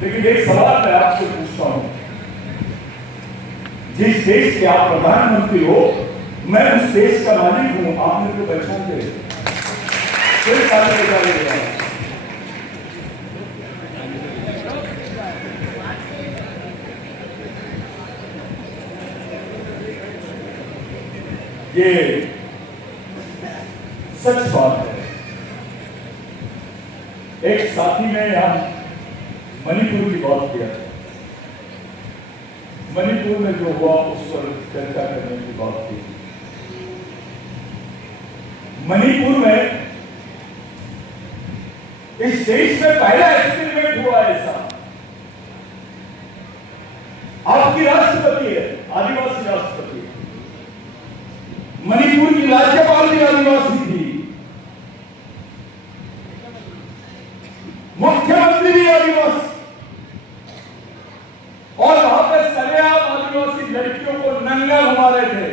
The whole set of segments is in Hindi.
लेकिन एक सवाल मैं आपसे पूछता हूं, जिस देश के आप प्रधानमंत्री हो, मैं उस देश का मालिक हूं, आप मेरे को पहचानते हैं? ये सच बात है। एक साथी ने यहां मणिपुर की बात किया, मणिपुर में जो हुआ उस पर चर्चा करने की बात की। मणिपुर में इस देश में पहला एक्सपेरिमेंट हुआ ऐसा। आपकी राष्ट्रपति है, आदिवासी राष्ट्रपति। मणिपुर की राज्यपाल भी आदिवासी थी, मुख्यमंत्री भी आदिवासी, और वहां पर सरेआम आदिवासी लड़कियों को नंगा घुमा रहे थे,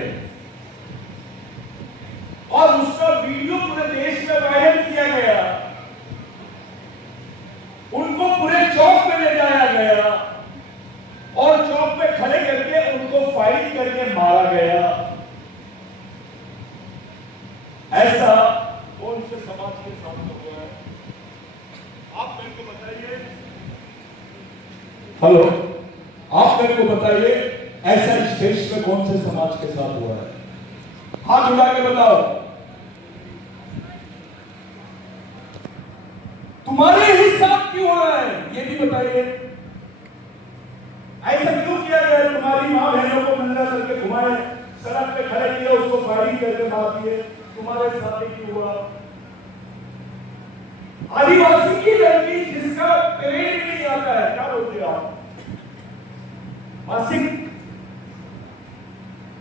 और उसका वीडियो पूरे देश में वायरल किया गया। उनको पूरे चौक में ले जाया गया और चौक में खड़े करके उनको फायरिंग करके मारा गया। ऐसा कौन से समाज के साथ हुआ है? आप मेरे को बताइए। हेलो, आप मेरे को बताइए, ऐसा इस देश में कौन से समाज के साथ हुआ है? हाथ उठा के बताओ। तुम्हारे ही साथ क्यों हो रहा है, ये भी बताइए। ऐसा क्यों किया गया? तुम्हारी मां बहनों को नंगा करके घुमाए, सड़क पे खड़े किए, उसको फायरिंग करके मार दिए, तुम्हारे साथ ही क्यों हुआ? आदिवासी की लड़की जिसका परेड नहीं आता है, क्या बोलते हो आप? मासिक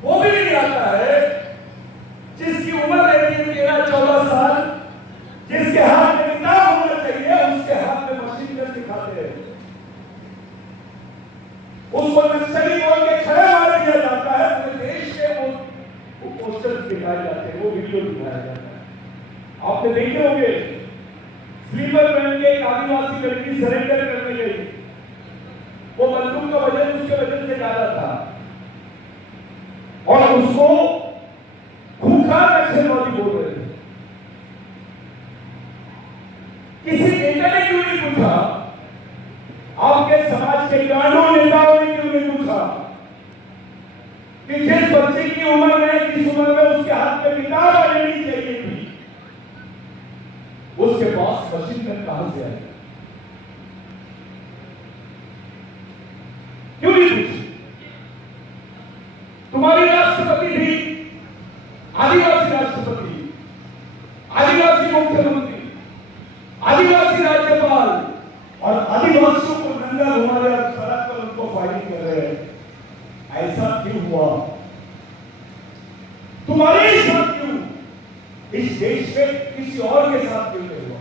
वो भी नहीं आता है, जिसकी उम्र रहती है 13-14 साल, जिसके हाथ में किताब होना चाहिए, उसके हाथ में मशीन गन दिखाते हैं। उसको नक्सली बोल के खड़ा मार दिया जाता है। पूरे देश के वो पोस्टर्स दिखाए जाते हैं, वो वीडियो दिखाया जाता है। आपने देखे होंगे, स्लीपर पहन के एक आदिवासी लड़की सरेंडर करने गई। वो बंदूक का वजन उसके वजन से ज्यादा था और उसको खूंखार नक्सलवादी बोल रहे थे। किसी नेता ने क्यों नहीं पूछा? आपके समाज के कानून नेताओं ने क्यों नहीं पूछा कि जिस बच्चे की उम्र में, किस उम्र में उसके हाथ में किताब आ लेनी चाहिए थी, उसके पास मशीन गन कहां से आई? क्यों नहीं पूछी? तुम्हारी राष्ट्रपति थी, आदिवासी राष्ट्रपति, आदिवासी मुख्यमंत्री, आदिवासी राज्यपाल, और आदिवासियों को नंगा घुमा रहे हैं, सड़क पर उनको फायरिंग कर रहे हैं। ऐसा क्यों हुआ? तुम्हारे ही साथ क्यों? इस देश में किसी और के साथ क्यों नहीं हुआ?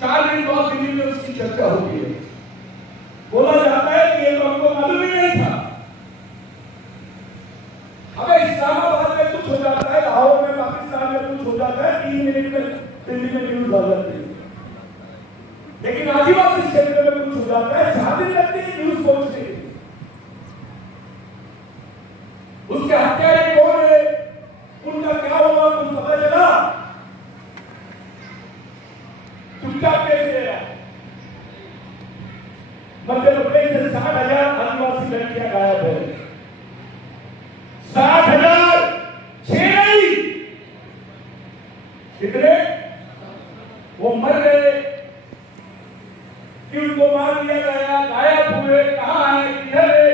4 दिन बाद दिल्ली में उसकी चर्चा होती है। बोला जाता है कि ये तो हमको मालूम ही नहीं था। हमें इस्लामाबाद में कुछ हो जाता है, लाहौर में, पाकिस्तान में कुछ हो जाता है, 3 मिनट में दिल्ली में न्यूज आ जाती है। लेकिन आदिवासी क्षेत्र में कुछ हो जाता है, 4 दिन लगते हैं न्यूज पहुंचने। उसके हत्यारे कौन है, उनका क्या होगा, कुछ पता चला? चुपचाप कैसे रहा? मध्य प्रदेश से 60,000 आदिवासी लड़कियां गायब है। 60,000, 6 नहीं, कितने? वो मर गए कि उनको मार दिया गया, गायब हुए, कहां है, किधर है?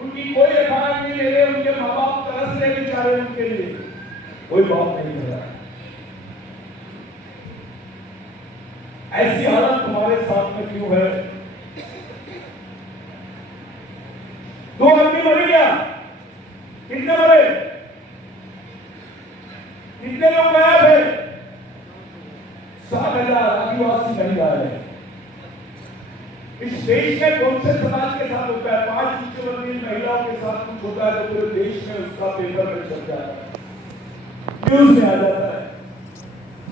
उनकी कोई एफआईआर नहीं ले रहे। उनके माँ बाप तरस रहे बेचारे, उनके लिए कोई बात नहीं हो रहा। ऐसी हालत तुम्हारे साथ में क्यों है? 2 आदमी मर गया, कितने मरे? कितने लोग गायब है? 60,000 आदिवासी महिलाएं हैं। इस देश में कौन से समाज के साथ होता है? 5 मुख्यमंत्री महिलाओं के साथ कुछ होता है तो पूरे देश में उसका पेपर में चल जाता है, न्यूज में आ जाता है,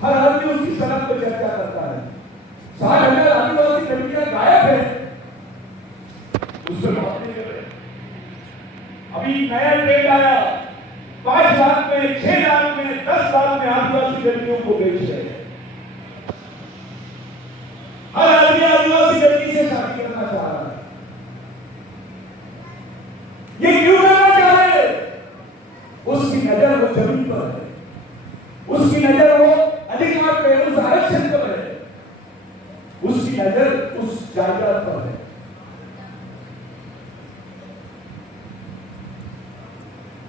हर आदमी उसकी सड़क पर चर्चा करता है। 60,000 आदिवासी अभी नया ट्रेंड आया, 5 लाख में, 6 लाख में, 10 लाख में आदिवासी लड़कियों को बेच रहे हैं। हर आदमी आदिवासी लड़की से शादी करना चाह रहा है। ये क्यों करना चाह रहे हैं? उसकी नजर वो जमीन पर है, उसकी नजर वो अधिकार पे, उस आरक्षण पर है, उसकी नजर उस जायदाद पर है।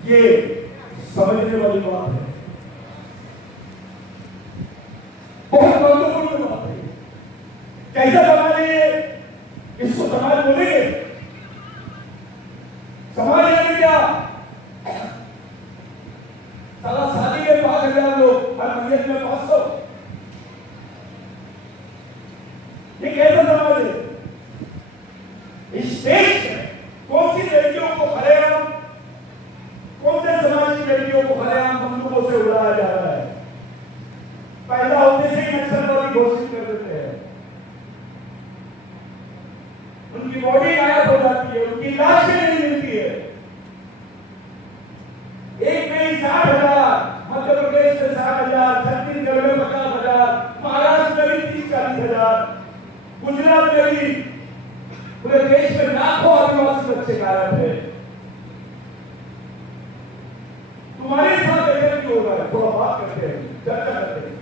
ये समझने वाली बात है, बहुत महत्वपूर्ण बात है। कैसा समाज है? इसको समाज बोलेंगे? समाज यानी क्या? साला शादी में 5,000 लोग, हर महीने में 500। ये कैसा समाज है? इस देश में कौन सी लड़कियों को खलेआम, कौन से समाज की लड़कियों को खलेआम बंदूकों से उड़ाया जा रहा है? पैदा होते से ही नक्सलवादी घोषित कर देते हैं, उनकी बॉडी गायब हो जाती है, उनकी लाशें नहीं मिलती है। एक में 60,000, मध्य प्रदेश में 60,000, छत्तीसगढ़ में 50,000, महाराष्ट्र में 30-40,000, गुजरात में भी पूरे देश में लाखों आदिवासी बच्चे गायब है। तुम्हारे साथ ऐसा क्यों हो रहा है? थोड़ा बात करते हैं, चर्चा करते हैं।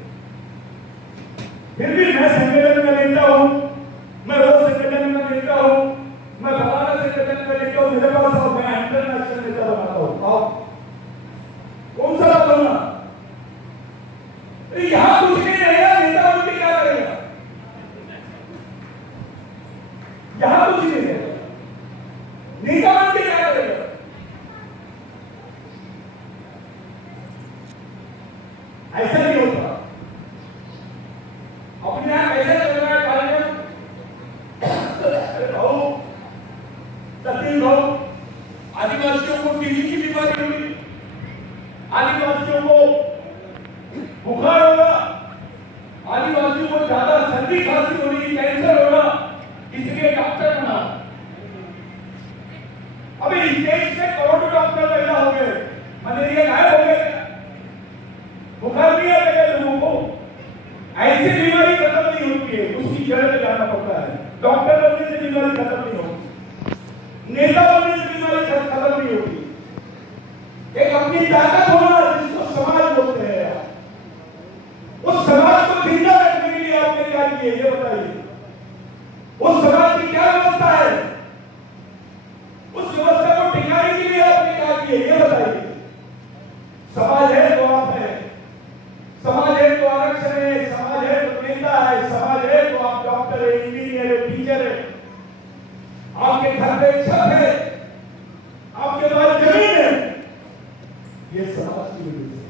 फिर भी मैं संगठन में लेता हूं, मैं रोज संगठन में लेता हूं, मैं फलाना संगठन में लेता हूं, मेरे पास आओ, मैं इंटरनेशनल नेता बनाता हूं। आओ, कौन सा बनना? यहां कुछ नहीं रहेगा, नेता बन के क्या करेगा? यहां कुछ नहीं रहेगा, नेता बन के क्या करेगा? ऐसा नहीं होता। अपने यहां कैसे चल रहा है कार्यक्रम? भाऊ, आदिवासियों को टीबी की बीमारी हुई, आदिवासियों को बुखार होगा, आदिवासियों को ज्यादा सर्दी खांसी हो रही, कैंसर होगा, इसलिए डॉक्टर बना। अभी इस देश में करोड़ों डॉक्टर पैदा हो गए, मलेरिया गायब हो गया, बुखार नहीं आएगा लोगों को। ऐसी बीमारी खत्म नहीं होती है, उसकी जड़ पे जाना पड़ता है। डॉक्टर बनने से बीमारी खत्म नहीं होती, नेता बनने से बीमारी खत्म नहीं होती। एक अपनी ताकत होना, जिसको समाज बोलते हैं, उस समाज को जिंदा रखने के लिए आपने क्या किए ये बताइए। उस समाज की क्या व्यवस्था है? उस व्यवस्था को टिकाने के लिए आपने क्या किए ये बताइए। समाज है तो आप है, समाज है तो आरक्षण है, समाज है तो नेता है, समाज है तो आप डॉक्टर है, इंजीनियर है, टीचर है, आपके घर पे छत है, आपके पास जमीन है। ये समाज की वजह से